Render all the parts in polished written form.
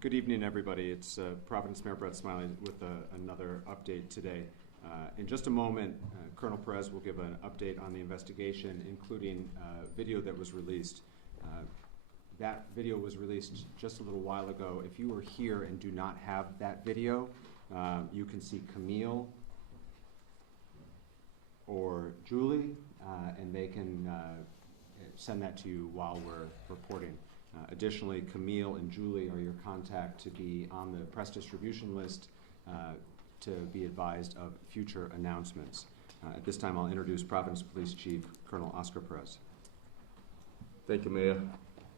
Good evening, everybody. It's Providence Mayor Brett Smiley with another update today. In just a moment, Colonel Perez will give an update on the investigation, including video that was released. That video was released just a little while ago. If you were here and do not have that video, you can see Camille or Julie, and they can send that to you while we're reporting. Additionally, Camille and Julie are your contact to be on the press distribution list to be advised of future announcements. At this time, I'll introduce Providence Police Chief Colonel Oscar Perez. Thank you, Mayor.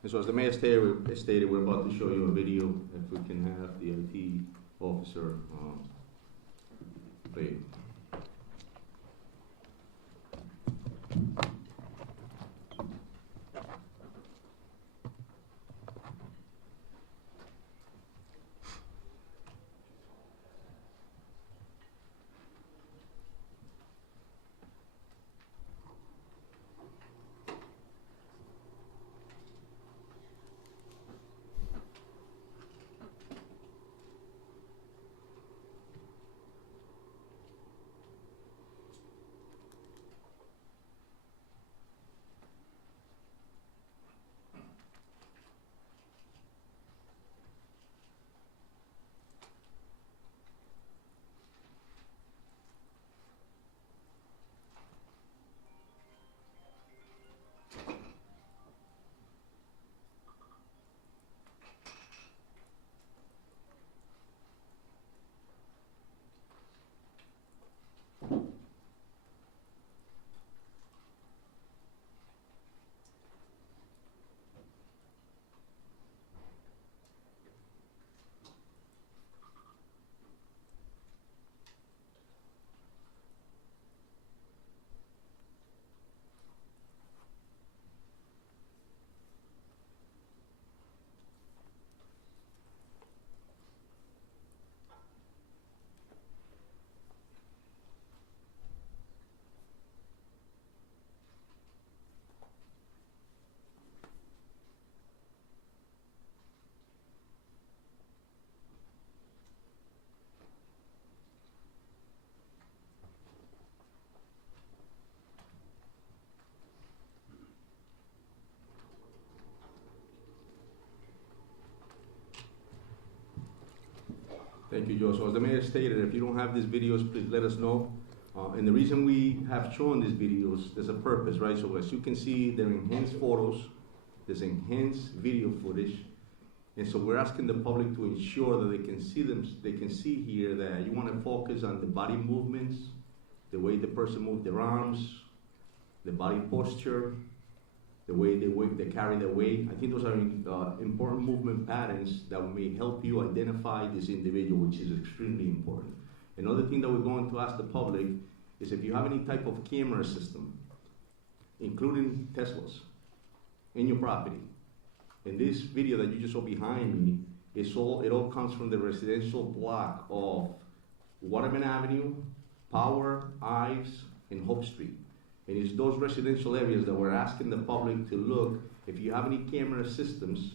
And so as the Mayor stated, we're about to show you a video. If we can have the IT officer play it. Thank you, Joe. So as the Mayor stated, if you don't have these videos, please let us know. And the reason we have shown these videos, there's a purpose, right? So as you can see, they're enhanced photos, there's enhanced video footage. And so we're asking the public to ensure that they can see here that you want to focus on the body movements, the way the person moved their arms, the body posture, the way they carry their weight. I think those are important movement patterns that may help you identify this individual, which is extremely important. Another thing that we're going to ask the public is if you have any type of camera system, including Teslas, in your property. In this video that you just saw behind me, it all comes from the residential block of Waterman Avenue, Power, Ives, and Hope Street. And it's those residential areas that we're asking the public to look, if you have any camera systems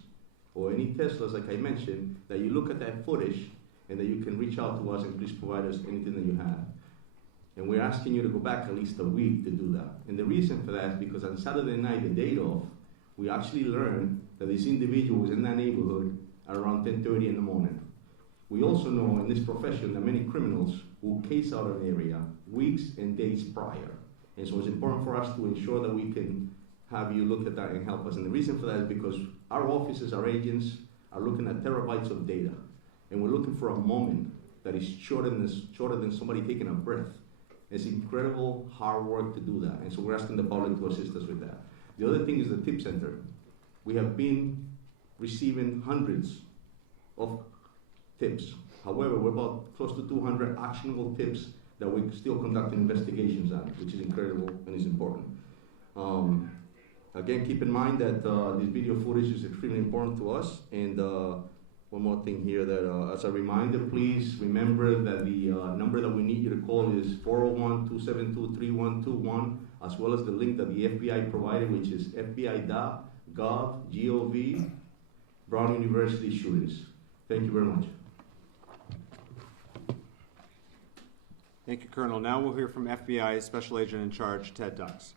or any Teslas, like I mentioned, that you look at that footage and that you can reach out to us and please provide us anything that you have. And we're asking you to go back at least a week to do that. And the reason for that is because on Saturday night, the day off, we actually learned that this individual was in that neighborhood at around 10:30 in the morning. We also know in this profession that many criminals will case out an area weeks and days prior. And so it's important for us to ensure that we can have you look at that and help us. And the reason for that is because our officers, our agents, are looking at terabytes of data. And we're looking for a moment that is shorter than somebody taking a breath. It's incredible hard work to do that. And so we're asking the public to assist us with that. The other thing is the tip center. We have been receiving hundreds of tips. However, we're about close to 200 actionable tips that we're still conducting investigations on, which is incredible and is important. Again, keep in mind that this video footage is extremely important to us. And one more thing here, that as a reminder, please remember that the number that we need you to call is 401-272-3121, as well as the link that the FBI provided, which is fbi.gov, Brown University shootings. Thank you very much. Thank you, Colonel. Now we'll hear from FBI Special Agent in Charge, Ted Dux.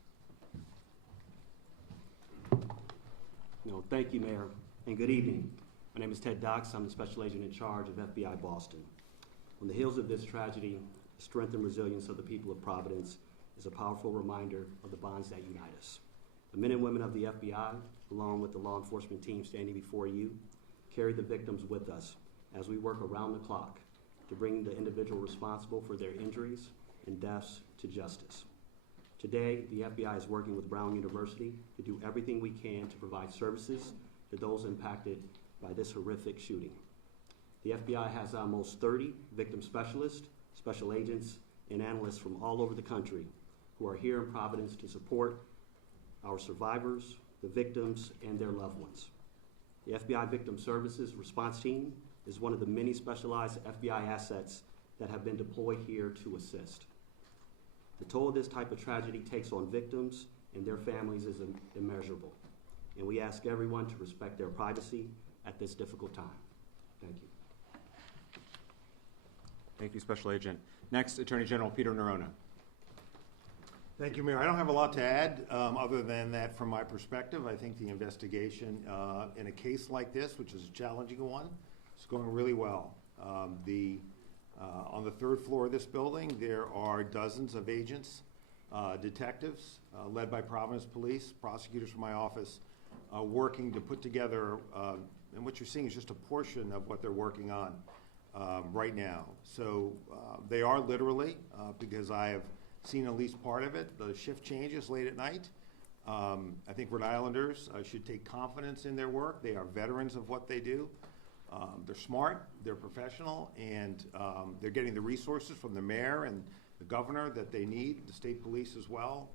No, thank you, Mayor, and good evening. My name is Ted Dux. I'm the Special Agent in Charge of FBI Boston. On the heels of this tragedy, the strength and resilience of the people of Providence is a powerful reminder of the bonds that unite us. The men and women of the FBI, along with the law enforcement team standing before you, carry the victims with us as we work around the clock to bring the individual responsible for their injuries and deaths to justice. Today, the FBI is working with Brown University to do everything we can to provide services to those impacted by this horrific shooting. The FBI has almost 30 victim specialists, special agents, and analysts from all over the country who are here in Providence to support our survivors, the victims, and their loved ones. The FBI Victim Services Response Team is one of the many specialized FBI assets that have been deployed here to assist. The toll this type of tragedy takes on victims and their families is immeasurable, and we ask everyone to respect their privacy at this difficult time. Thank you. Thank you, Special Agent. Next, Attorney General Peter Nerona. Thank you, Mayor. I don't have a lot to add other than that from my perspective, I think the investigation in a case like this, which is a challenging one, is going really well. On the third floor of this building, there are dozens of agents, detectives, led by Providence Police, prosecutors from my office, working to put together, and what you're seeing is just a portion of what they're working on right now. So they are literally, because I have seen at least part of it, the shift changes late at night. I think Rhode Islanders should take confidence in their work. They are veterans of what they do. They're smart, they're professional, and they're getting the resources from the mayor and the governor that they need, the state police as well,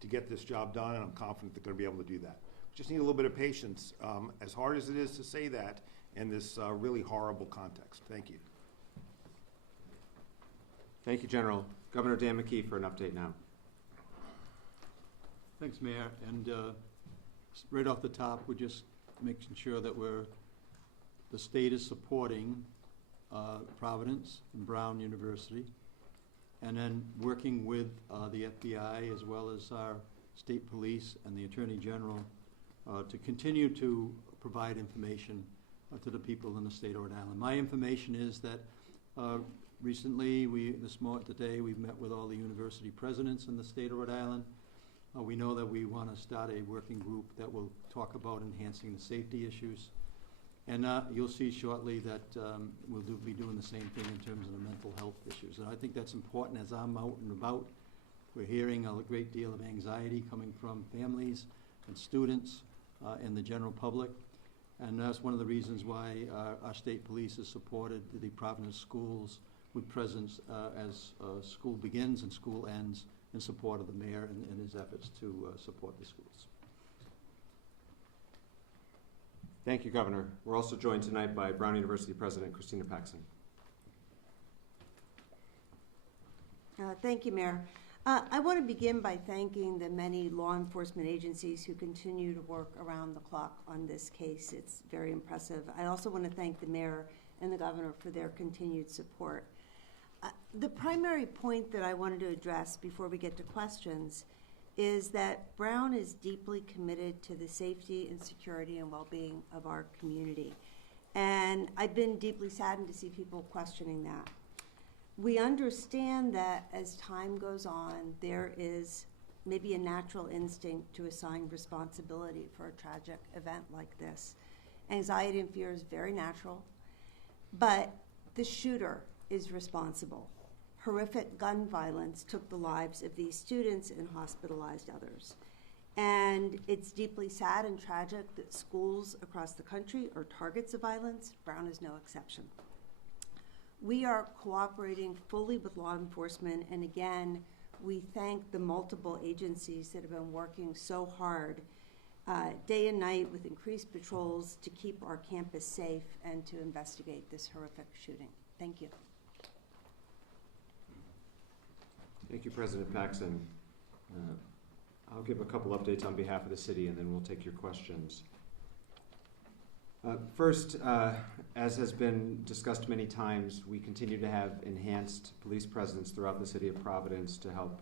to get this job done, and I'm confident they're going to be able to do that. Just need a little bit of patience, as hard as it is to say that in this really horrible context. Thank you. Thank you, General. Governor Dan McKee for an update now. Thanks, Mayor. And right off the top, we're just making sure that the state is supporting Providence and Brown University, and then working with the FBI as well as our state police and the Attorney General to continue to provide information to the people in the state of Rhode Island. My information is that recently, today, we've met with all the university presidents in the state of Rhode Island. We know that we want to start a working group that will talk about enhancing the safety issues. And you'll see shortly that we'll be doing the same thing in terms of the mental health issues. And I think that's important as I'm out and about. We're hearing a great deal of anxiety coming from families and students and the general public. And that's one of the reasons why our state police has supported the Providence schools with presence as school begins and school ends in support of the mayor and his efforts to support the schools. Thank you, Governor. We're also joined tonight by Brown University President Christina Paxson. Thank you, Mayor. I want to begin by thanking the many law enforcement agencies who continue to work around the clock on this case. It's very impressive. I also want to thank the mayor and the governor for their continued support. The primary point that I wanted to address before we get to questions is that Brown is deeply committed to the safety and security and well-being of our community. And I've been deeply saddened to see people questioning that. We understand that as time goes on, there is maybe a natural instinct to assign responsibility for a tragic event like this. Anxiety and fear is very natural, but the shooter is responsible. Horrific gun violence took the lives of these students and hospitalized others. And it's deeply sad and tragic that schools across the country are targets of violence. Brown is no exception. We are cooperating fully with law enforcement, and again, we thank the multiple agencies that have been working so hard day and night with increased patrols to keep our campus safe and to investigate this horrific shooting. Thank you. Thank you, President Paxson. I'll give a couple updates on behalf of the city, and then we'll take your questions. First, as has been discussed many times, we continue to have enhanced police presence throughout the city of Providence to help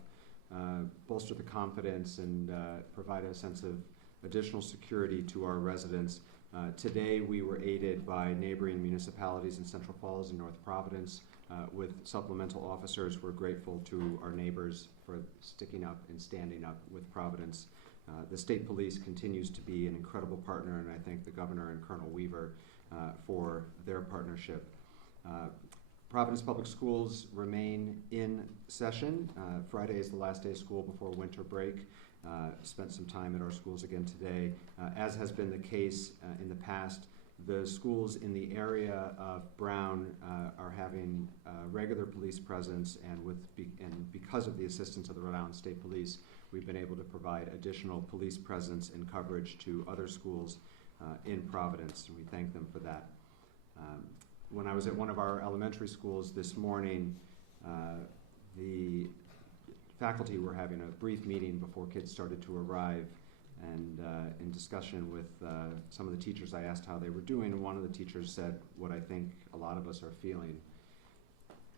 bolster the confidence and provide a sense of additional security to our residents. Today, we were aided by neighboring municipalities in Central Falls and North Providence with supplemental officers. We're grateful to our neighbors for sticking up and standing up with Providence. The state police continues to be an incredible partner, and I thank the governor and Colonel Weaver for their partnership. Providence Public Schools remain in session. Friday is the last day of school before winter break. Spent some time at our schools again today. As has been the case in the past, the schools in the area of Brown are having regular police presence, and because of the assistance of the Rhode Island State Police, we've been able to provide additional police presence and coverage to other schools in Providence, and we thank them for that. When I was at one of our elementary schools this morning, the faculty were having a brief meeting before kids started to arrive, and in discussion with some of the teachers, I asked how they were doing, and one of the teachers said what I think a lot of us are feeling.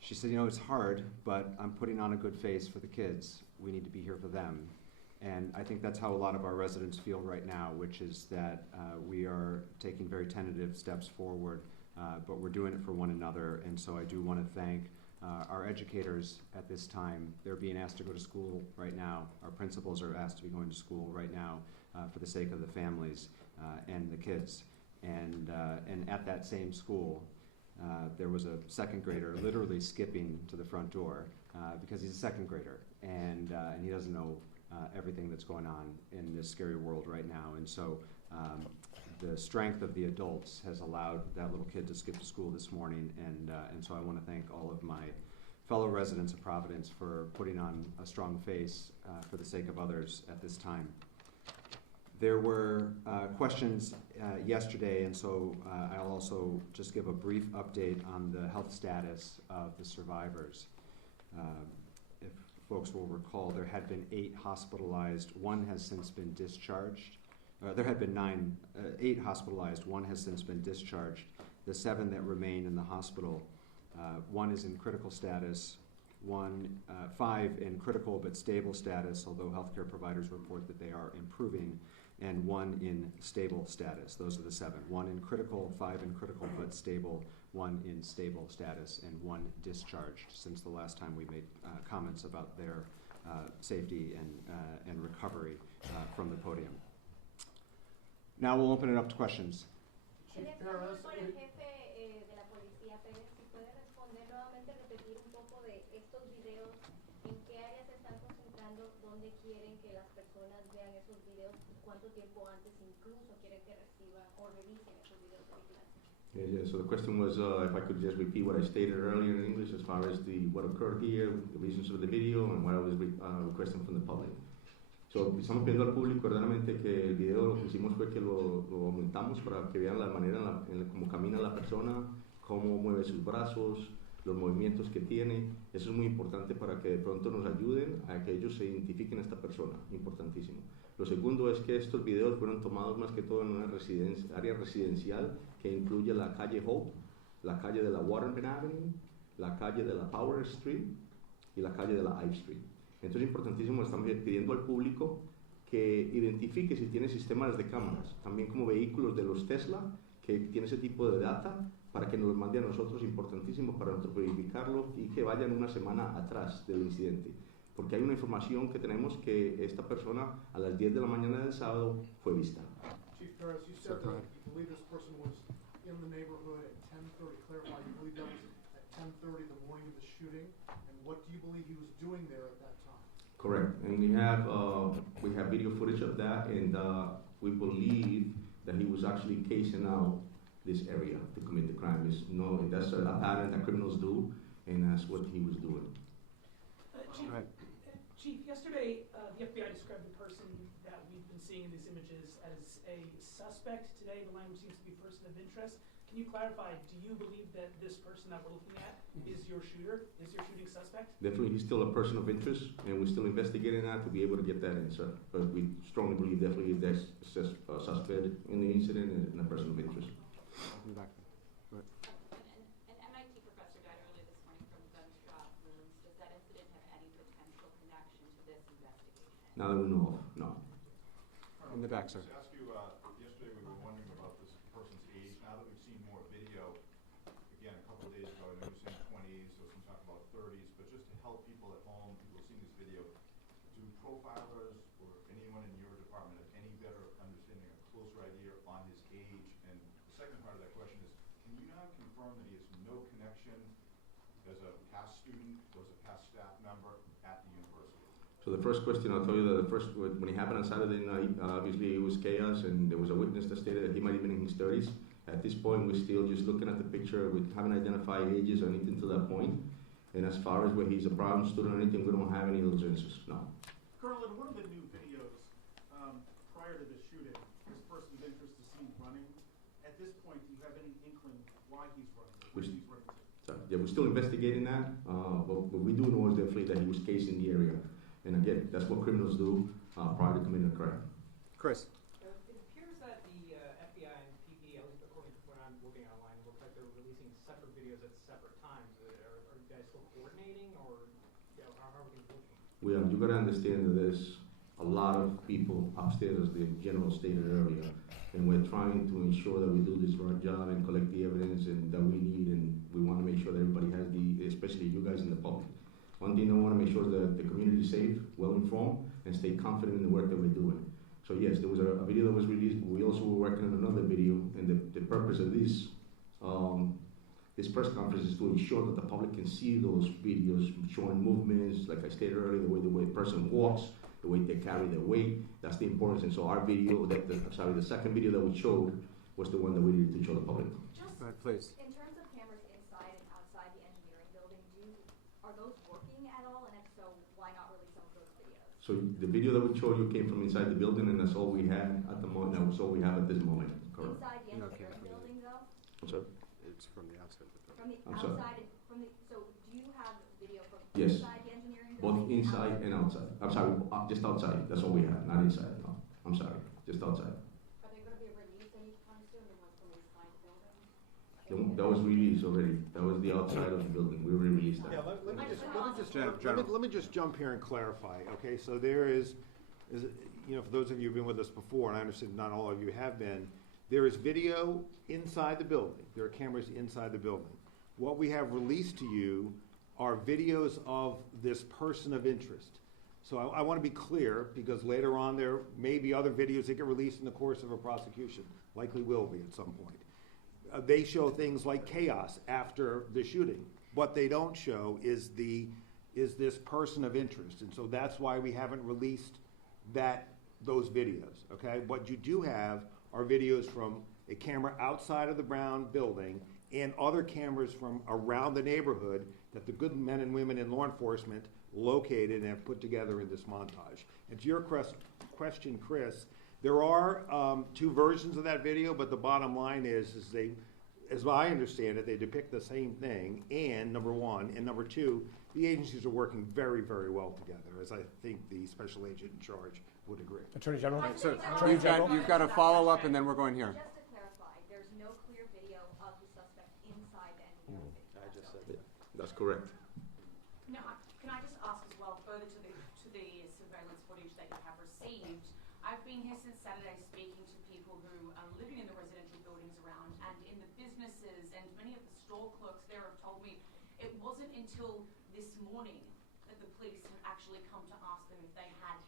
She said, you know, it's hard, but I'm putting on a good face for the kids. We need to be here for them. And I think that's how a lot of our residents feel right now, which is that we are taking very tentative steps forward, but we're doing it for one another. And so I do want to thank our educators at this time. They're being asked to go to school right now. Our principals are asked to be going to school right now for the sake of the families and the kids. And at that same school, there was a second grader literally skipping to the front door because he's a second grader, and he doesn't know everything that's going on in this scary world right now. And so the strength of the adults has allowed that little kid to skip to school this morning, and so I want to thank all of my fellow residents of Providence for putting on a strong face for the sake of others at this time. There were questions yesterday, and so I'll also just give a brief update on the health status of the survivors. If folks will recall, there had been 8 hospitalized. 1 has since been discharged. There had been 8 hospitalized. 1 has since been discharged. The 7 that remain in the hospital, 1 is in critical status, 5 in critical but stable status, although healthcare providers report that they are improving, and 1 in stable status. Those are the 7. 1 in critical, 5 in critical but stable, 1 in stable status, and 1 discharged since the last time we made comments about their safety and recovery from the podium. Now we'll open it up to questions. En español, por el jefe de la policía, Pérez, si puede responder nuevamente, repetir un poco de estos videos, en qué áreas se están concentrando, dónde quieren que las personas vean esos videos, y cuánto tiempo antes incluso quieren que reciban o revisen esos videos de vigilancia. Yeah, so the question was if I could just repeat what I stated earlier in English as far as what occurred here, the reasons for the video, and what I was requesting from the public. So, estamos pidiendo al público verdaderamente que el video lo que hicimos fue que lo aumentamos para que vean la manera en cómo camina la persona, cómo mueve sus brazos, los movimientos que tiene. Eso es muy importante para que de pronto nos ayuden a que ellos se identifiquen a esta persona, importantísimo. Lo segundo es que estos videos fueron tomados más que todo en una área residencial que incluye la calle Hope, la calle de la Waterman Avenue, la calle de la Power Street y la calle de la Ive Street. Entonces es importantísimo, estamos pidiendo al público que identifique si tiene sistemas de cámaras, también como vehículos de los Tesla, que tiene ese tipo de data, para que nos los mande a nosotros, importantísimo para nosotros verificarlo, y que vayan una semana atrás del incidente. Porque hay una información que tenemos que esta persona a las 10 de la mañana del sábado fue vista. Chief Perez, you said that you believe this person was in the neighborhood at 10:30. Clarify, you believe that was at 10:30 the morning of the shooting? And what do you believe he was doing there at that time? Correct, and we have video footage of that, and we believe that he was actually casing out this area to commit the crime. That's a pattern that criminals do, and that's what he was doing. Chief, yesterday the FBI described the person that we've been seeing in these images as a suspect. Today the language seems to be person of interest. Can you clarify, do you believe that this person that we're looking at is your shooter, is your shooting suspect? Definitely, he's still a person of interest, and we're still investigating that to be able to get that answer. But we strongly believe definitely there's a suspect in the incident and a person of interest. In the back. Go ahead. An MIT professor died early this morning from gunshot wounds. Does that incident have any potential connection to this investigation? Now that we know of, no. In the back, sir. To ask you, yesterday we were wondering about this person's age. Now that we've seen more video, again, a couple of days ago, I know you're saying 20s, so some talk about 30s, but just to help people at home, people seeing this video, do profilers or anyone in your department have any better understanding, a closer idea on his age? And the second part of that question is, can you now confirm that he has no connection as a past student or as a past staff member at the university? So the first question, I'll tell you that when it happened on Saturday night, obviously it was chaos, and there was a witness that stated that he might have been in his 30s. At this point, we're still just looking at the picture. We haven't identified ages or anything to that point. And as far as whether he's a problem student or anything, we don't have any of those answers, no. Colonel, in one of the new videos prior to the shooting, this person's interest is seen running. At this point, do you have any inkling why he's running? Where he's running to? Yeah, we're still investigating that, but what we do know is definitely that he was casing the area. And again, that's what criminals do prior to committing a crime. Chris. It appears that the FBI and PP, at least according to what I'm looking online, looks like they're releasing separate videos at separate times. Are you guys still coordinating, or how are things looking? We are. You got to understand that there's a lot of people upstairs, as the general stated earlier, and we're trying to ensure that we do this right job and collect the evidence and that we need, and we want to make sure that everybody has especially you guys in the public. One thing I want to make sure that the community is safe, well informed, and stay confident in the work that we're doing. So yes, there was a video that was released, but we also were working on another video, and the purpose of this press conference is to ensure that the public can see those videos showing movements, like I stated earlier, the way a person walks, the way they carry their weight. That's the importance. And so our video, the second video that we showed was the one that we needed to show the public. Just please. in terms of cameras inside and outside the engineering building, are those working at all? And if so, why not release some of those videos? So the video that we showed you came from inside the building, and that's all we had at the moment. That's all we have at this moment. Correct. Inside the No, engineering okay. building, though? I'm sorry? It's from the outside of the building. From the I'm sorry. outside, so do you have video from Yes. inside the engineering building? Both inside and outside. I'm sorry, just outside. That's all we have, not inside. No, I'm sorry, just outside. Are they going to be released anytime soon, the ones from inside the building? That was released already. That was the outside of the building. We released that. Yeah, let me just jump here and clarify, okay? So there is, for those of you who've been with us before, and I understand not all of you have been, there is video inside the building. There are cameras inside the building. What we have released to you are videos of this person of interest. So I want to be clear, because later on there may be other videos that get released in the course of a prosecution, likely will be at some point. They show things like chaos after the shooting. What they don't show is this person of interest, and so that's why we haven't released those videos. Okay, what you do have are videos from a camera outside of the Brown building and other cameras from around the neighborhood that the good men and women in law enforcement located and have put together in this montage. And to your question, Chris, there are two versions of that video, but the bottom line is they, as I understand it, they depict the same thing, and number one, and number two, the agencies are working very, very well together, as I think the special agent in charge would agree. Attorney General? So you've got a follow-up, and then we're going here. Just to clarify, there's no clear video of the suspect inside the engineering building. I just said that. That's correct. Now, can I just ask as well, further to the surveillance footage that you have received, I've been here since Saturday speaking to people who are living in the residential buildings around and in the businesses, and many of the store clerks there have told me it wasn't until this morning that the police have actually come to ask them if they had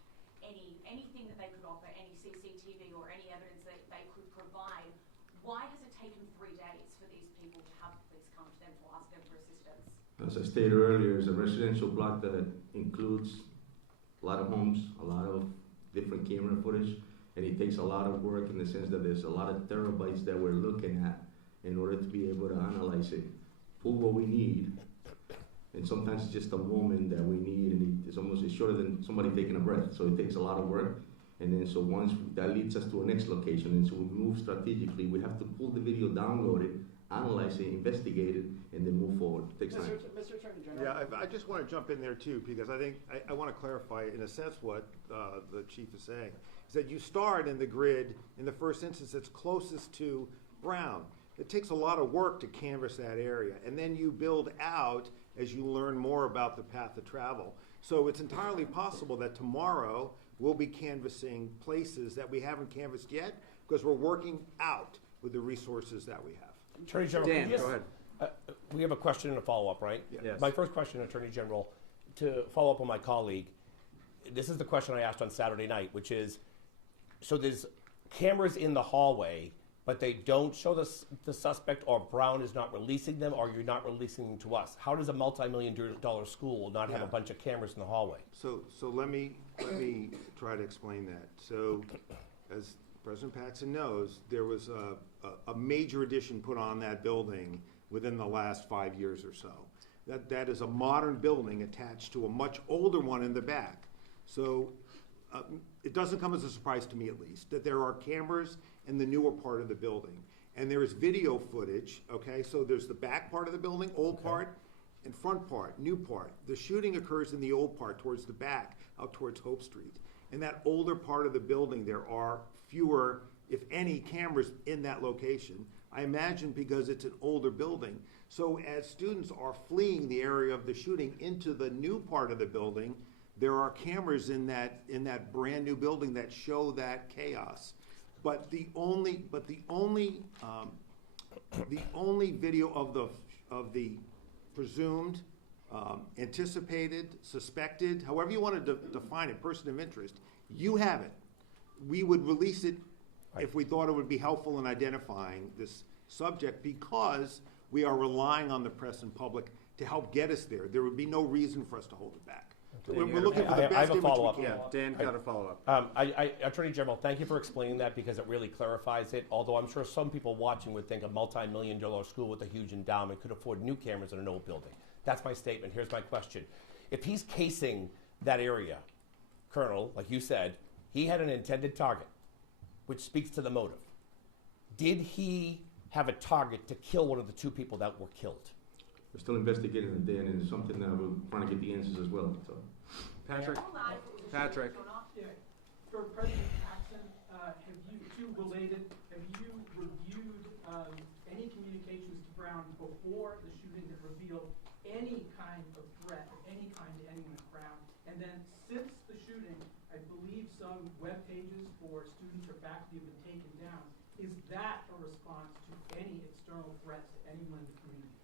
anything that they could offer, any CCTV or any evidence that they could provide. Why has it taken 3 days for these people to have the police come to them to ask them for assistance? As I stated earlier, it's a residential block that includes a lot of homes, a lot of different camera footage, and it takes a lot of work in the sense that there's a lot of terabytes that we're looking at in order to be able to analyze it, pull what we need, and sometimes it's just a moment that we need, and it's shorter than somebody taking a breath, so it takes a lot of work. And then so once that leads us to a next location, and so we move strategically, we have to pull the video, download it, analyze it, investigate it, and then move forward. It takes time. Mr. Attorney General? Yeah, I just want to jump in there too, because I think I want to clarify in a sense what the chief is saying. Is that you start in the grid in the first instance that's closest to Brown. it takes a lot of work to canvass that area. And then you build out as you learn more about the path of travel. So it's entirely possible that tomorrow we'll be canvassing places that we haven't canvassed yet because we're working out with the resources that we have. Attorney General, Dan, go ahead. we have a question and a follow-up, right? Yes. My first question, Attorney General, to follow up on my colleague, this is the question I asked on Saturday night, which is, so there's cameras in the hallway, but they don't show the suspect, or Brown is not releasing them, or you're not releasing them to us. How does a multi-million-dollar school not have a bunch of cameras in the hallway? So let me try to explain that. So, as President Paxson knows, there was a major addition put on that building within the last 5 years or so. That is a modern building attached to a much older one in the back. So it doesn't come as a surprise to me, at least, that there are cameras in the newer part of the building. And there is video footage, okay? So there's the back part of the building, old part, and front part, new part. The shooting occurs in the old part, towards the back, out towards Hope Street. In that older part of the building, there are fewer, if any, cameras in that location. I imagine because it's an older building. So as students are fleeing the area of the shooting into the new part of the building, there are cameras in that brand new building that show that chaos. But the only video of the presumed, anticipated, suspected, however you want to define it, person of interest, you have it. We would release it if we thought it would be helpful in identifying this subject, because we are relying on the press and public to help get us there. There would be no reason for us to hold it back. We're looking for the I best have a image follow-up. we can. Dan got a follow-up. Attorney General, thank you for explaining that, because it really clarifies it. Although I'm sure some people watching would think a multi-million-dollar school with a huge endowment could afford new cameras in an old building. That's my statement. Here's my question. If he's casing that area, Colonel, like you said, he had an intended target, which speaks to the motive. Did he have a target to kill one of the two people that were killed? We're still investigating it, Dan, and it's something that we're trying to get the answers as well. So. Patrick. Yeah. For President Paxson, have you reviewed any communications to Brown before the shooting that revealed any kind of threat of any kind to anyone at Brown? And then since the shooting, I believe some web pages for students or faculty have been taken down. Is that a response to any external threats to anyone in the community?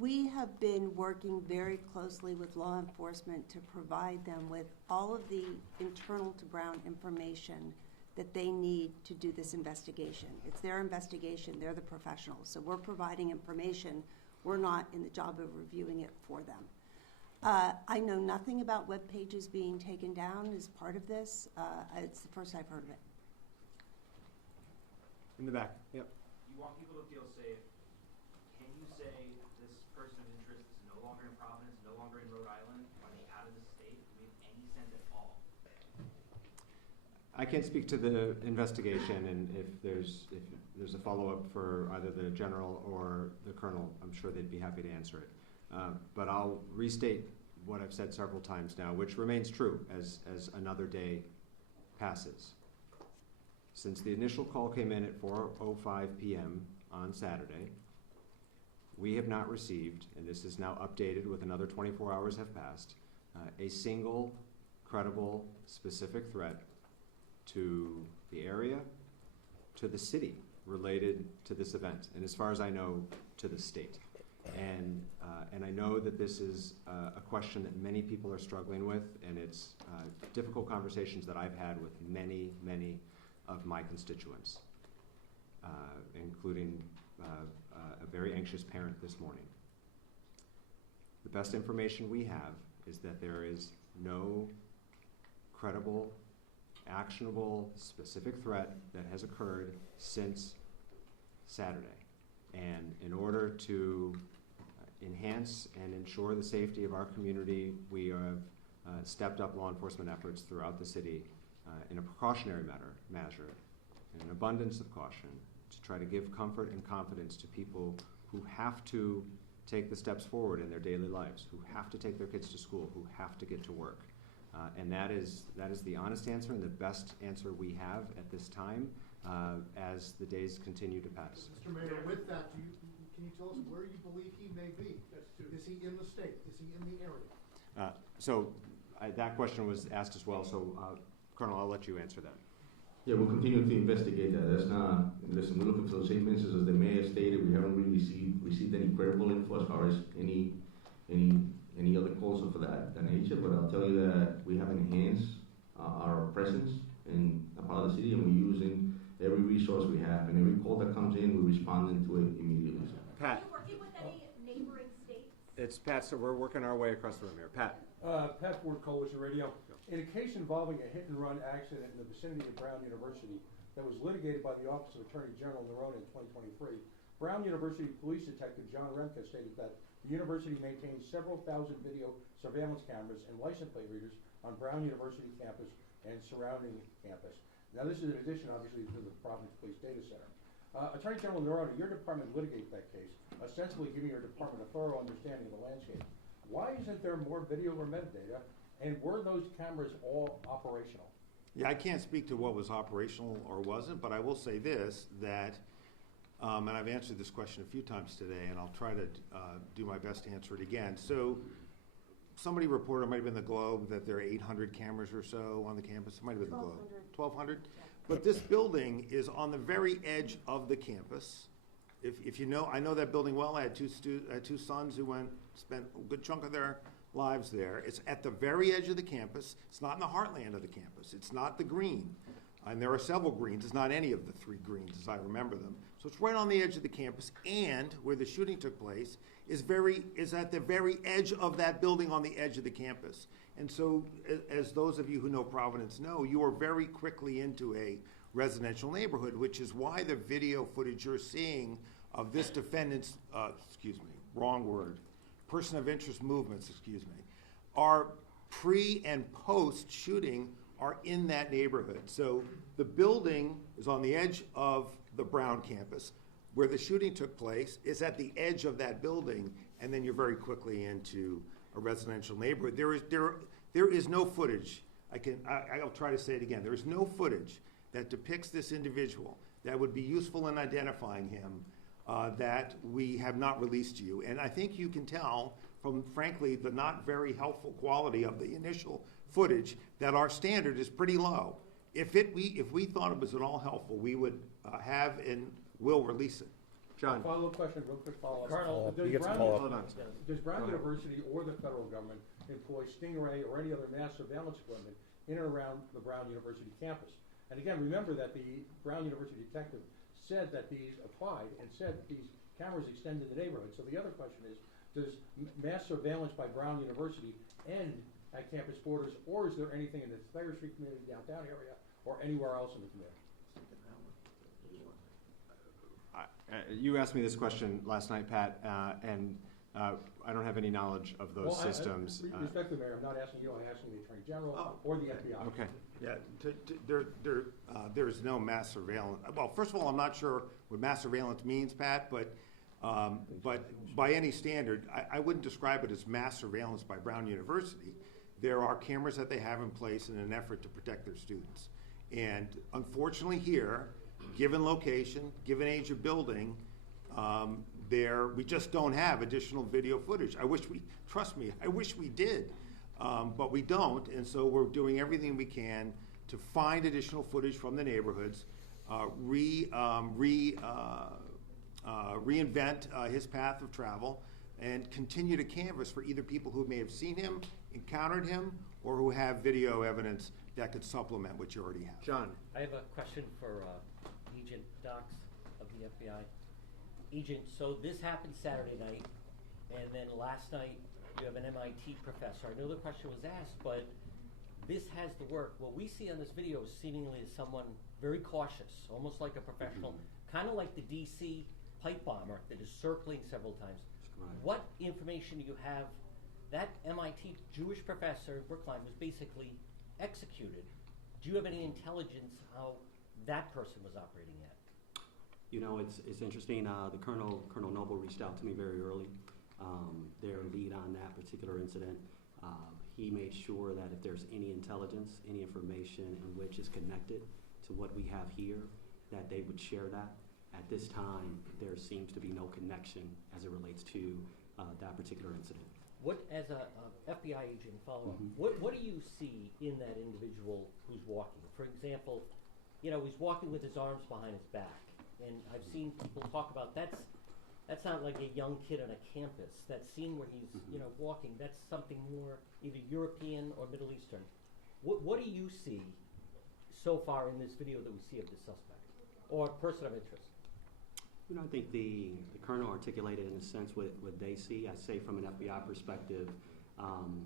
We have been working very closely with law enforcement to provide them with all of the internal to Brown information that they need to do this investigation. It's their investigation, they're the professionals. So we're providing information. We're not in the job of reviewing it for them. I know nothing about web pages being taken down as part of this. It's the first I've heard of it. In the back. Yep. You want people to feel safe. Can you say this person of interest is no longer in Providence, no longer in Rhode Island? Are they out of the state? Do we have any sense at all? I can't speak to the investigation, and if there's a follow-up for either the general or the colonel, I'm sure they'd be happy to answer it. But I'll restate what I've said several times now, which remains true as another day passes. Since the initial call came in at 4:05 p.m. on Saturday, we have not received, and this is now updated with another 24 hours have passed, a single credible, specific threat to the area, to the city related to this event, and as far as I know, to the state. And I know that this is a question that many people are struggling with, and it's difficult conversations that I've had with many, many of my constituents, including a very anxious parent this morning. The best information we have is that there is no credible, actionable, specific threat that has occurred since Saturday. And in order to enhance and ensure the safety of our community, we have stepped up law enforcement efforts throughout the city in a precautionary measure, in an abundance of caution, to try to give comfort and confidence to people who have to take the steps forward in their daily lives, who have to take their kids to school, who have to get to work. And that is the honest answer and the best answer we have at this time. as the days continue to pass. Mr. Mayor, with that, can you tell us where you believe he may be? Is he in the state? Is he in the area? That question was asked as well, so Colonel, I'll let you answer that. Yeah, we'll continue to investigate that. That's not, listen, we're looking for the same answers as the mayor stated. We haven't really received any credible info as far as any other calls of that nature, but I'll tell you that we have enhanced our presence in a part of the city, and we're using every resource we have, and every call that comes in, we're responding to it immediately. Are Pat. you working with any neighboring states? It's Pat, so we're working our way across the room here. Pat. Pat Ford, Coalition Radio. In a case involving a hit-and-run accident in the vicinity of Brown University that was litigated by the Office of Attorney General Nerone in 2023, Brown University Police Detective John Remke stated that the university maintains several thousand video surveillance cameras and license plate readers on Brown University campus and surrounding campus. Now, this is in addition, obviously, to the Providence Police Data Center. Attorney General Nerone, your department litigated that case, ostensibly giving your department a thorough understanding of the landscape. Why isn't there more video or metadata, and were those cameras all operational? Yeah, I can't speak to what was operational or wasn't, but I will say this, that, and I've answered this question a few times today, and I'll try to do my best to answer it again. So somebody reported, it might have been the Globe, that there are 800 cameras or so on the campus. It might have been the Globe. 1,200? But this building is on the very edge of the campus. If you know, I know that building well. I had two sons who spent a good chunk of their lives there. It's at the very edge of the campus. It's not in the heartland of the campus. It's not the green. And there are several greens. It's not any of the 3 greens as I remember them. So it's right on the edge of the campus, and where the shooting took place is at the very edge of that building on the edge of the campus. And so, as those of you who know Providence know, you are very quickly into a residential neighborhood, which is why the video footage you're seeing of this defendant's, person of interest movements, are pre and post shooting are in that neighborhood. So the building is on the edge of the Brown campus. Where the shooting took place is at the edge of that building, and then you're very quickly into a residential neighborhood. There is no footage. I'll try to say it again. There is no footage that depicts this individual that would be useful in identifying him that we have not released to you. And I think you can tell from, frankly, the not very helpful quality of the initial footage that our standard is pretty low. If we thought it was at all helpful, we would have and will release it. John. Follow-up question, real quick follow-up. Colonel, does Brown Go University or the federal government employ Stingray or any other mass surveillance equipment in and around the Brown University campus? And again, remember that the Brown University detective said that these applied and said that these cameras extend to the neighborhood. So the other question is, does mass surveillance by Brown University end at campus borders, or is there anything in the Thayer Street community, downtown area, or anywhere else in the community? You asked me this question last night, Pat, and I don't have any knowledge of those systems. Respectfully, Mayor, I'm not asking you, I'm asking the Attorney General or the FBI. Okay. Yeah, there is no mass surveillance. Well, first of all, I'm not sure what mass surveillance means, Pat, but by any standard, I wouldn't describe it as mass surveillance by Brown University. There are cameras that they have in place in an effort to protect their students. And unfortunately here, given location, given age of building, we just don't have additional video footage. Trust me, I wish we did, but we don't, and so we're doing everything we can to find additional footage from the neighborhoods, reinvent his path of travel, and continue to canvass for either people who may have seen him, encountered him, or who have video evidence that could supplement what you already have. John. I have a question for Agent Dox of the FBI. Agent, so this happened Saturday night, and then last night you have an MIT professor. I know the question was asked, but this has the work. What we see on this video is seemingly is someone very cautious, almost like a professional, kind of like the DC pipe bomber that is circling several times. What information do you have? That MIT Jewish professor in Brookline was basically executed. Do you have any intelligence how that person was operating at? You know, it's interesting. The Colonel Noble reached out to me very early. Their lead on that particular incident. He made sure that if there's any intelligence, any information in which is connected to what we have here, that they would share that. At this time, there seems to be no connection as it relates to that particular incident. What, as a FBI agent, follow-up, Mhm. what do you see in that individual who's walking? For example, you know, he's walking with his arms behind his back, and I've seen people talk about that's not like a young kid on a campus. That scene where he's, you know, walking, that's something more either European or Middle Eastern. What do you see so far in this video that we see of the suspect or person of interest? You know, I think the colonel articulated in a sense what they see. I say from an FBI perspective,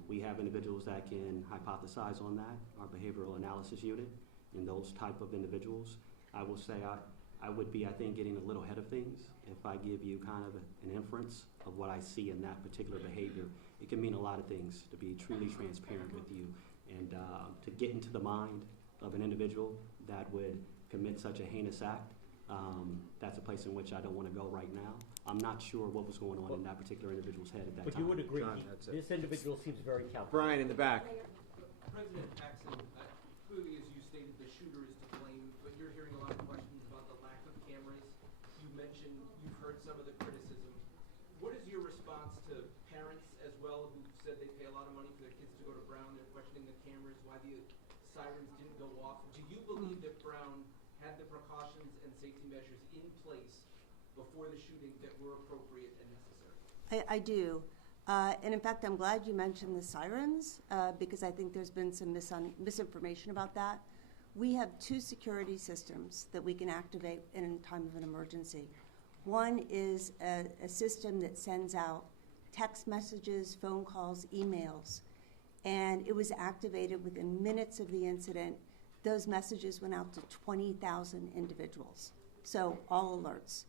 we have individuals that can hypothesize on that, our behavioral analysis unit, and those type of individuals. I will say I would be, I think, getting a little ahead of things if I give you kind of an inference of what I see in that particular behavior. It can mean a lot of things, to be truly transparent with you, and to get into the mind of an individual that would commit such a heinous act. That's a place in which I don't want to go right now. I'm not sure what was going on in that particular individual's head at that But time. you would agree, John, that's it. this individual seems very calculated. Brian in the back. President Paxson, clearly, as you stated, the shooter is to blame, but you're hearing a lot of questions about the lack of cameras. You mentioned you've heard some of the criticism. What is your response to parents as well who said they pay a lot of money for their kids to go to Brown? They're questioning the cameras, why the sirens didn't go off. Do you believe that Brown had the precautions and safety measures in place before the shooting that were appropriate and necessary? I do. And in fact, I'm glad you mentioned the sirens because I think there's been some misinformation about that. We have two security systems that we can activate in time of an emergency. One is a system that sends out text messages, phone calls, emails, and it was activated within minutes of the incident. Those messages went out to 20,000 individuals, so all alerts.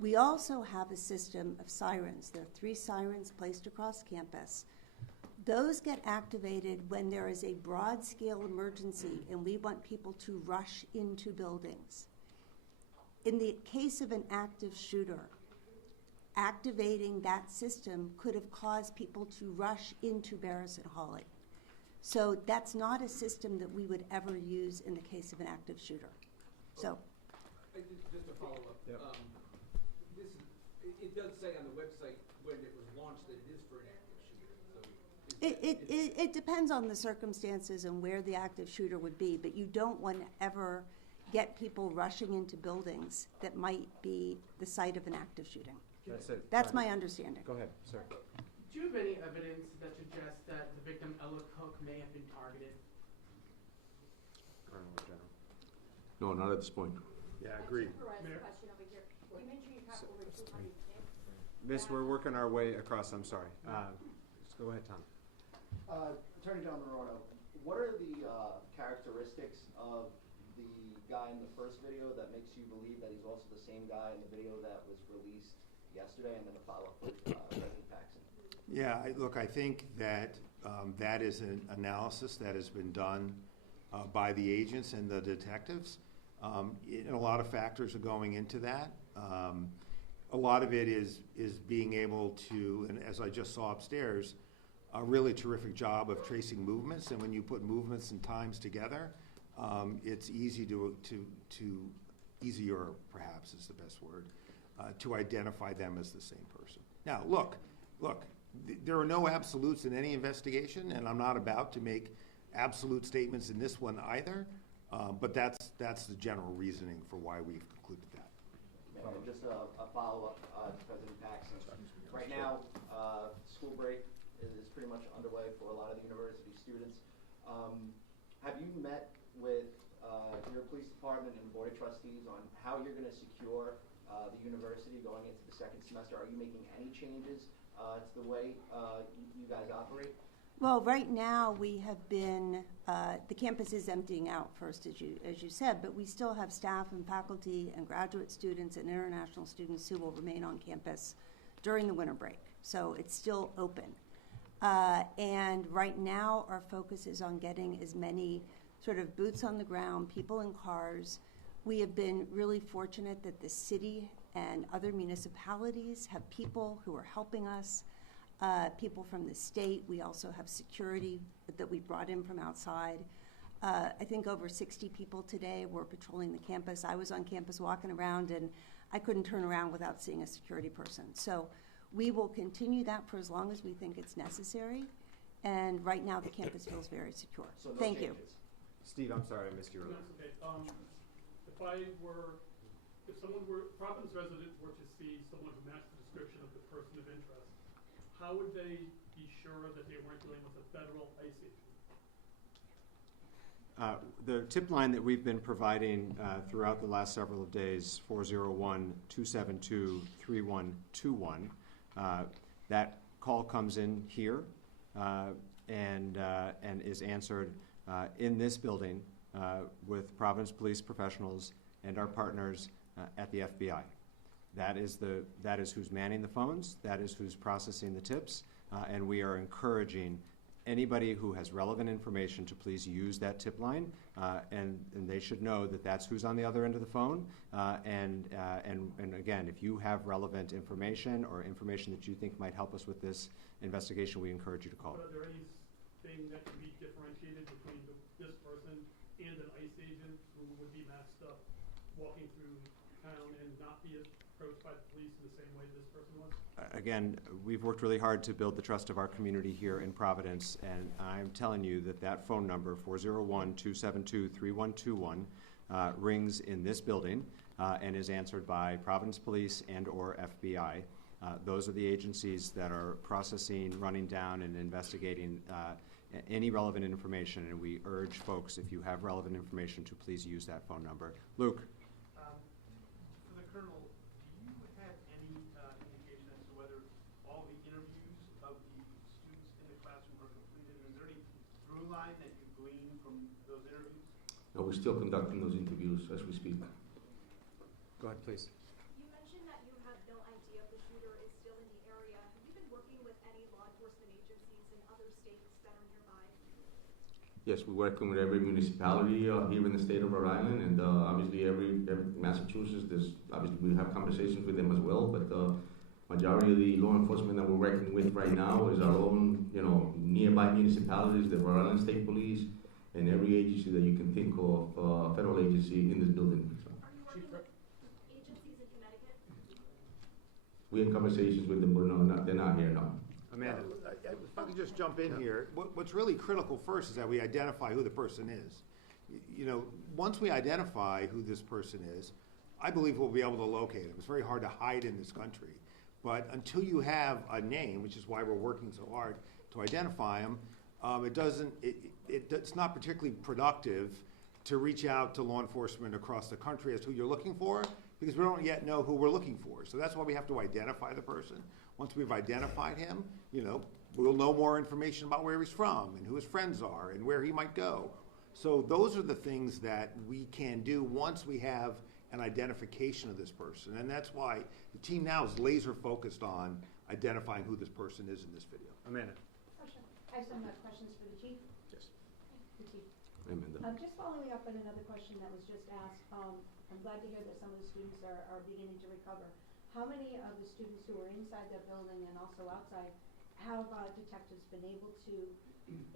We also have a system of sirens. There are 3 sirens placed across campus. Those get activated when there is a broad-scale emergency and we want people to rush into buildings. In the case of an active shooter, activating that system could have caused people to rush into Barris and Hawley. So that's not a system that we would ever use in the case of an active shooter. So, Just to follow up, Yep. It does say on the website when it was launched that it is for an active shooter. So it depends on the circumstances and where the active shooter would be, but you don't want to ever get people rushing into buildings that might be the site of an active shooting. That's it. That's Brian. my understanding. Go ahead, sir. Do you have any evidence that suggests that the victim, Ella Cook, may have been targeted? Colonel or General. No, not at this point. Yeah, agreed. Question over here. You mentioned you have over 200 kids. Miss, we're working our way across, I'm sorry. Just go ahead, Tom. Attorney John Morano, what are the characteristics of the guy in the first video that makes you believe that he's also the same guy in the video that was released yesterday, and then the follow-up with President Paxson? Yeah, look, I think that that is an analysis that has been done by the agents and the detectives. And a lot of factors are going into that. A lot of it is being able to, and as I just saw upstairs, a really terrific job of tracing movements. And when you put movements and times together, it's easy easier perhaps is the best word, to identify them as the same person. Now, look, there are no absolutes in any investigation, and I'm not about to make absolute statements in this one either, but that's the general reasoning for why we've concluded that. And just a follow-up to President Paxson. Right now, school break is pretty much underway for a lot of the university students. Have you met with your police department and board of trustees on how you're going to secure the university going into the second semester? Are you making any changes to the way you guys operate? Well, right now we have been, the campus is emptying out first, as you said, but we still have staff and faculty and graduate students and international students who will remain on campus during the winter break. So it's still open. And right now our focus is on getting as many sort of boots on the ground, people in cars. We have been really fortunate that the city and other municipalities have people who are helping us. People from the state. We also have security that we brought in from outside. I think over 60 people today were patrolling the campus. I was on campus walking around, and I couldn't turn around without seeing a security person. So we will continue that for as long as we think it's necessary. And right now, the campus feels very secure. So no Thank you. changes. Steve, I'm sorry, I missed you earlier. That's okay. If Providence resident were to see someone who matched the description of the person of interest, how would they be sure that they weren't dealing with a federal ICE agent? The tip line that we've been providing throughout the last several days, 401-272-3121, that call comes in here and is answered in this building with Providence police professionals and our partners at the FBI. That is who's manning the phones, that is who's processing the tips, and we are encouraging anybody who has relevant information to please use that tip line, and they should know that that's who's on the other end of the phone. And again, if you have relevant information or information that you think might help us with this investigation, we encourage you to call. But are there anything that can be differentiated between this person and an ICE agent who would be masked up, walking through town and not be approached by the police in the same way this person was? Again, we've worked really hard to build the trust of our community here in Providence, and I'm telling you that phone number, 401-272-3121, rings in this building and is answered by Providence Police and or FBI. Those are the agencies that are processing, running down, and investigating any relevant information, and we urge folks, if you have relevant information, to please use that phone number. Luke. For the Colonel, do you have any indication as to whether all the interviews of the students in the classroom are completed? Is there any through line that you glean from those interviews? No, we're still conducting those interviews as we speak. Go ahead, please. You mentioned that you have no idea if the shooter is still in the area. Have you been working with any law enforcement agencies in other states that are nearby? Yes, we're working with every municipality here in the state of Rhode Island, and obviously every Massachusetts. Obviously we have conversations with them as well, but majority of the law enforcement that we're working with right now is our own, nearby municipalities, the Rhode Island State Police, and every agency that you can think of, federal agency in this building. So. Are you working with agencies in Connecticut? We're in conversations with them, but no, they're not here, no. Amanda, if I could just jump in here, what's really critical first is that we identify who the person is. Once we identify who this person is, I believe we'll be able to locate him. It's very hard to hide in this country. But until you have a name, which is why we're working so hard to identify him, it's not particularly productive to reach out to law enforcement across the country as to who you're looking for, because we don't yet know who we're looking for. So that's why we have to identify the person. Once we've identified him, we'll know more information about where he's from and who his friends are and where he might go. So those are the things that we can do once we have an identification of this person. And that's why the team now is laser focused on identifying who this person is in this video. Amanda. I have some questions for the chief. Yes. The chief. Amanda. Just following up on another question that was just asked, I'm glad to hear that some of the students are beginning to recover. How many of the students who are inside that building and also outside have detectives been able to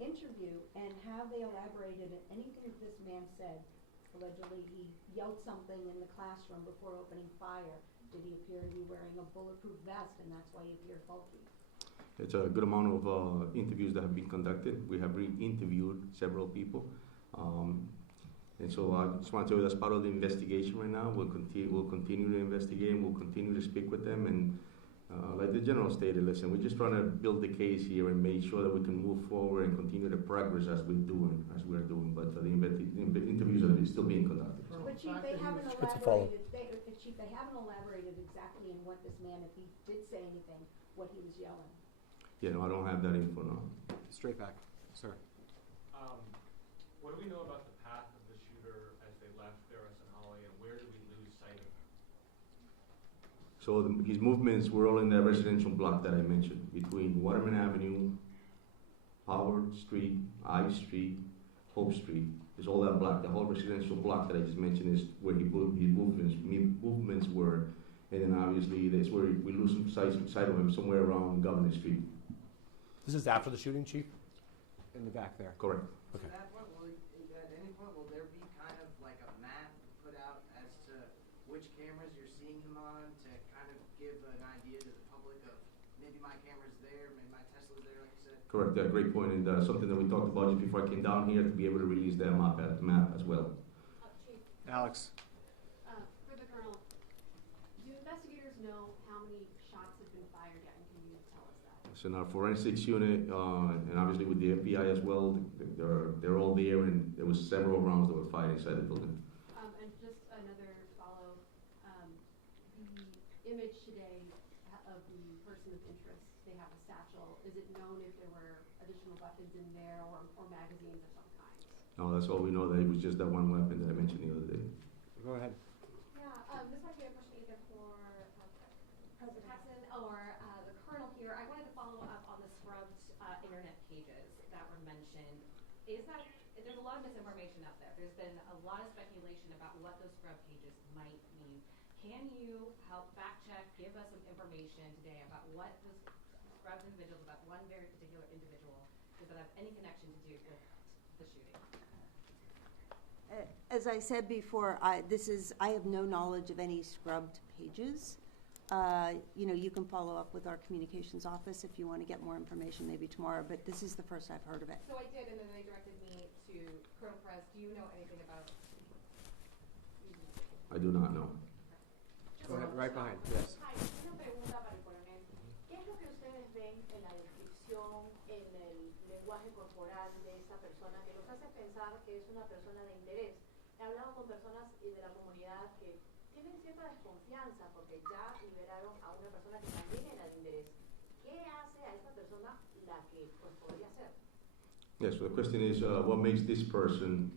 interview, and have they elaborated on anything that this man said? Allegedly, he yelled something in the classroom before opening fire. Did he appear to be wearing a bulletproof vest, and that's why he appeared bulky? It's a good amount of interviews that have been conducted. We have re-interviewed several people. And so I just want to tell you that's part of the investigation right now. We'll continue to investigate, and we'll continue to speak with them. And like the general stated, listen, we're just trying to build the case here and make sure that we can move forward and continue the progress as we're doing. But the interviews are still being conducted. But Chief, they haven't elaborated exactly in what this man, if he did say anything, what he was yelling. Yeah, no, I don't have that info now. Straight back, sir. What do we know about the path of the shooter as they left Ferris and Holly, and where do we lose sight of him? So his movements were all in that residential block that I mentioned, between Waterman Avenue, Howard Street, I Street, Hope Street. It's all that block. The whole residential block that I just mentioned is where his movements were. And then obviously that's where we lose some sight of him somewhere around Governor Street. This is after the shooting, Chief? In the back there. Correct. Okay. At that point, will he at any which cameras you're seeing him on to kind of give an idea to the public of maybe my camera's there, maybe my Tesla's there, like you said? Correct, great point, and something that we talked about just before I came down here to be able to release that map as well. Alex. For the Colonel, do investigators know how many shots have been fired yet, and can you tell us that? So in our forensics unit, and obviously with the FBI as well, they're all there, and there was several rounds that were fired inside the building. And just another follow, the image today of the person of interest, they have a satchel. Is it known if there were additional weapons in there or magazines of some kind? No, that's all we know, that it was just that one weapon that I mentioned the other day. Go ahead. Yeah, this might be a question either for President Paxson or the Colonel here. I wanted to follow up on the scrubbed internet pages that were mentioned. There's a lot of misinformation out there. There's been a lot of speculation about what those scrubbed pages might mean. Can you help fact check, give us some information today about what the scrubbed individuals, about one very particular individual, does that have any connection to do with the shooting? As I said before, I have no knowledge of any scrubbed pages. You can follow up with our communications office if you want to get more information maybe tomorrow, but this is the first I've heard of it. So I did, and then they directed me to Colonel Perez. Do you know anything about? I do not know. Go ahead, right behind, yes. Hi, una pregunta para el coronel. ¿Qué es lo que ustedes ven en la descripción, en el lenguaje corporal de esta persona que los hace pensar que es una persona de interés? He hablado con personas de la comunidad que tienen cierta desconfianza porque ya liberaron a una persona que también era de interés. ¿Qué hace a esta persona la que pues podría ser? Yes, so the question is, what makes this person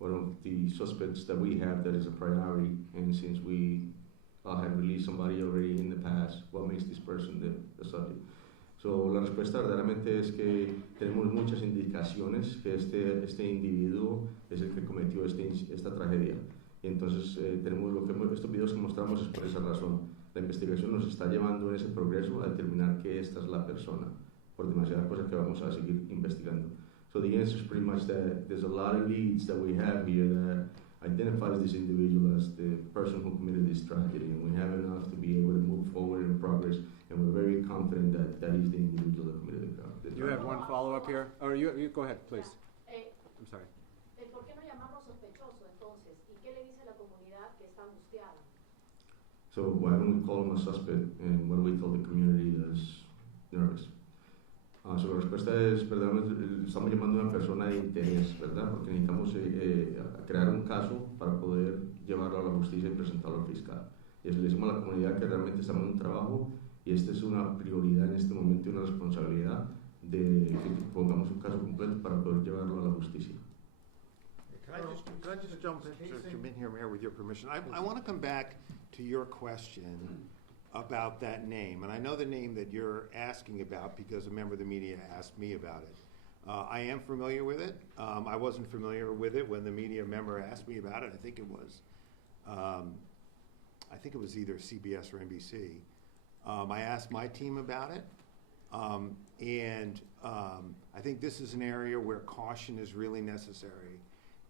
one of the suspects that we have that is a priority, and since we have released somebody already in the past, what makes this person the subject? So, la respuesta verdaderamente es que tenemos muchas indicaciones que este individuo es el que cometió esta tragedia. Y entonces estos videos que mostramos es por esa razón. La investigación nos está llevando en ese progreso a determinar que esta es la persona, por demasiadas cosas que vamos a seguir investigando. So the answer is pretty much that there's a lot of leads that we have here that identifies this individual as the person who committed this tragedy, and we have enough to be able to move forward in progress, and we're very confident that that is the individual that committed the tragedy. You have one follow-up here? Or you go ahead, please. I'm sorry. ¿Por qué no llamarlo sospechoso entonces? ¿Y qué le dice a la comunidad que está angustiada? So why don't we call him a suspect, and what do we tell the community that's nervous? So la respuesta es, verdaderamente, estamos llamando a una persona de interés, ¿verdad? Porque necesitamos crear un caso para poder llevarlo a la justicia y presentarlo al fiscal. Y le decimos a la comunidad que realmente estamos en un trabajo y esta es una prioridad en este momento y una responsabilidad de que pongamos un caso completo para poder llevarlo a la justicia. Can I just jump in here, Mayor, with your permission? I want to come back to your question about that name. And I know the name that you're asking about because a member of the media asked me about it. I am familiar with it. I wasn't familiar with it when the media member asked me about it. I think it was either CBS or NBC. I asked my team about it. And I think this is an area where caution is really necessary.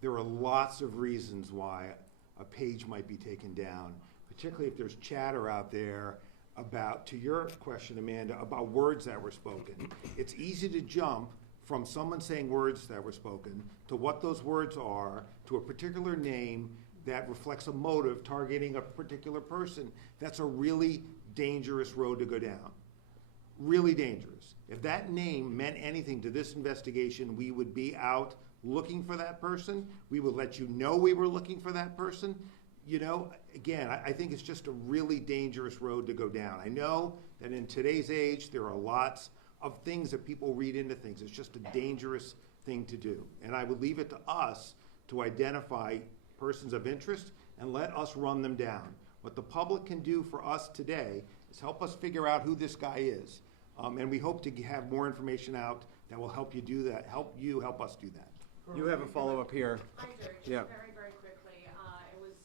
There are lots of reasons why a page might be taken down, particularly if there's chatter out there about, to your question, Amanda, about words that were spoken. It's easy to jump from someone saying words that were spoken to what those words are, to a particular name that reflects a motive targeting a particular person. That's a really dangerous road to go down. Really dangerous. If that name meant anything to this investigation, we would be out looking for that person. We would let you know we were looking for that person. You know, again, I think it's just a really dangerous road to go down. I know that in today's age, there are lots of things that people read into things. It's just a dangerous thing to do. And I would leave it to us to identify persons of interest and let us run them down. What the public can do for us today is help us figure out who this guy is. And we hope to have more information out that will help you do that, help us do that. You have a follow-up here. I do. Yeah. Very, very quickly. It was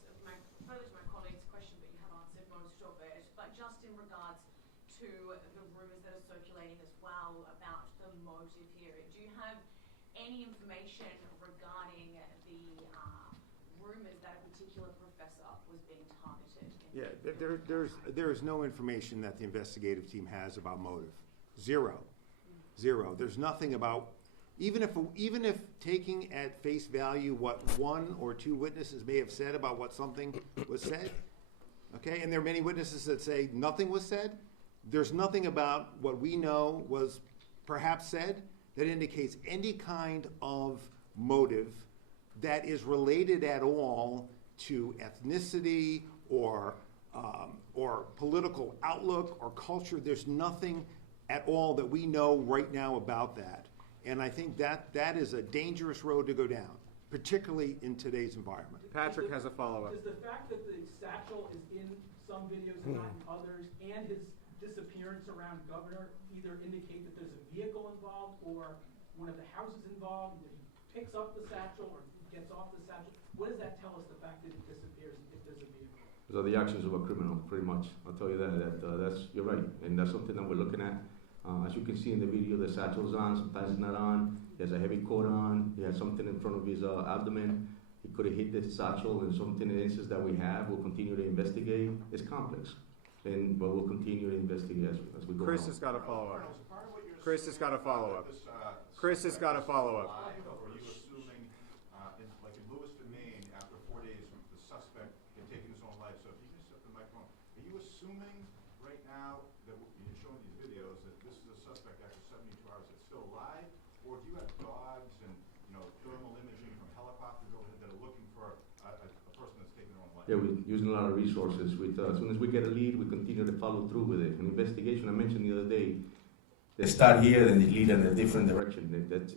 further to my colleague's question, but you have answered most of it. But just in regards to the rumors that are circulating as well about the motive here, do you have any information regarding the rumors that a particular professor was being targeted Yeah, there is no information that the investigative team has about motive. Zero. There's nothing about, even if taking at face value what one or two witnesses may have said about what something was said, okay, and there are many witnesses that say nothing was said, there's nothing about what we know was perhaps said that indicates any kind of motive that is related at all to ethnicity or political outlook or culture. There's nothing at all that we know right now about that. And I think that is a dangerous road to go down, particularly in today's environment. Patrick has a follow-up. Does the fact that the satchel is in some videos and not in others, and his disappearance around Governor, either indicate that there's a vehicle involved or one of the houses involved, that he picks up the satchel or gets off the satchel? What does that tell us, the fact that it disappears if there's a vehicle? Those are the actions of a criminal, pretty much. I'll tell you that's you're right, and that's something that we're looking at. As you can see in the video, the satchel's on, sometimes it's not on. He has a heavy coat on. He has something in front of his abdomen. He could have hit the satchel, and something in the instance that we have. We'll continue to investigate. It's complex, but we'll continue to investigate as we go. Chris has got a follow-up. Chris has got a follow-up. Chris has got a follow-up. Are you assuming, like in Lewiston, Maine, after 4 days, the suspect had taken his own life? So if you can set the microphone, are you assuming right now that you're showing these videos that this is a suspect after 72 hours that's still alive, or do you have dogs and thermal imaging from helicopters overhead that are looking for a person that's taken their own life? Yeah, we're using a lot of resources. As soon as we get a lead, we continue to follow through with it. An investigation, I mentioned the other day, they start here, then they lead in a different direction.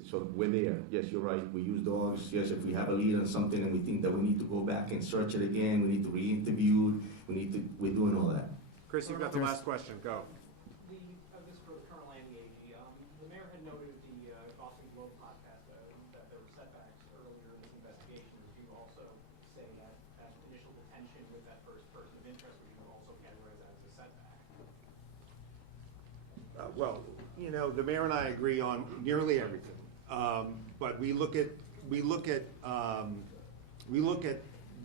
So we're there. Yes, you're right. We use dogs. Yes, if we have a lead on something and we think that we need to go back and search it again, we need to re-interview, we're doing all that. Chris, you've got the last question. Go. This for Colonel and the AG. The mayor had noted at the Boston Globe podcast that there were setbacks earlier in this investigation. Would you also say that initial detention with that first person of interest, would you also categorize that as a setback? Well, the mayor and I agree on nearly everything, but we look at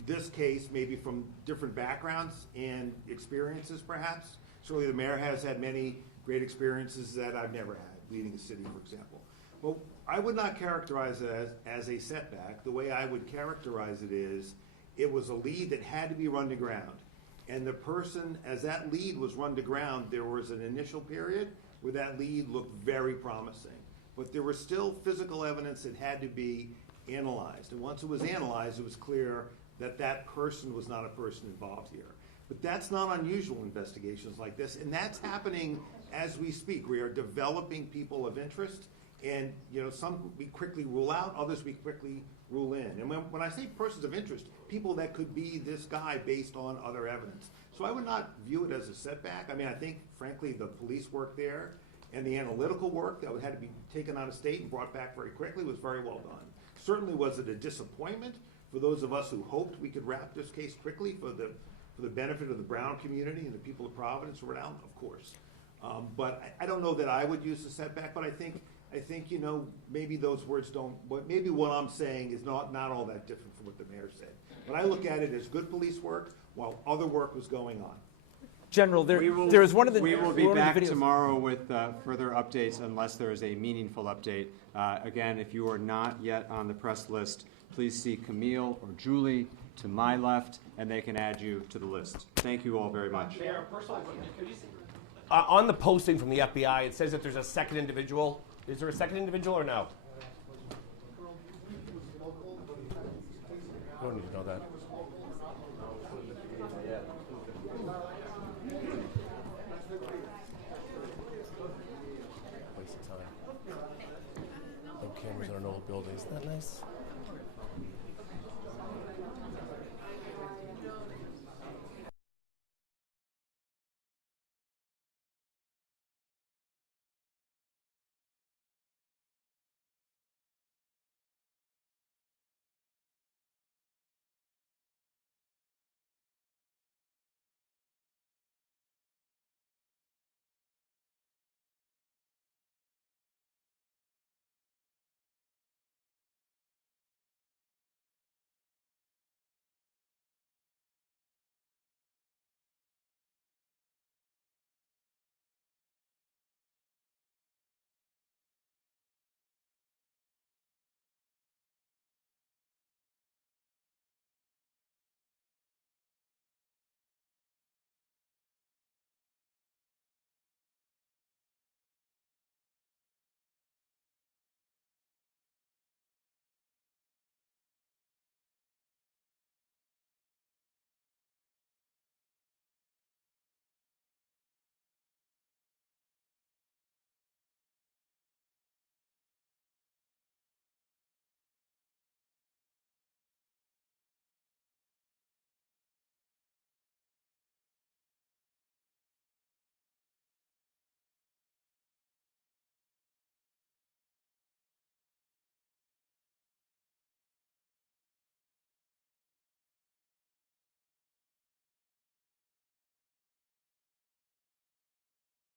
this case maybe from different backgrounds and experiences, perhaps. Certainly, the mayor has had many great experiences that I've never had, leading a city, for example. Well, I would not characterize it as a setback. The way I would characterize it is, it was a lead that had to be run to ground. And the person, as that lead was run to ground, there was an initial period where that lead looked very promising. But there was still physical evidence that had to be analyzed. And once it was analyzed, it was clear that that person was not a person involved here. But that's not unusual in investigations like this, and that's happening as we speak. We are developing people of interest, and some we quickly rule out, others we quickly rule in. And when I say persons of interest, people that could be this guy based on other evidence. So I would not view it as a setback. I mean, I think, frankly, the police work there and the analytical work that had to be taken out of state and brought back very quickly was very well done. Certainly was it a disappointment for those of us who hoped we could wrap this case quickly for the benefit of the Brown community and the people of Providence, Rhode Island, of course. But I don't know that I would use a setback, but I think maybe those words don't, maybe what I'm saying is not all that different from what the mayor said. But I look at it as good police work while other work was going on. General, there is one of the... We will be back tomorrow with further updates unless there is a meaningful update. Again, if you are not yet on the press list, please see Camille or Julie to my left, and they can add you to the list. Thank you all very much. Mayor, personally, could you On the posting from the FBI, it says that there's a second individual. Is there a second individual or no? I don't need to know that.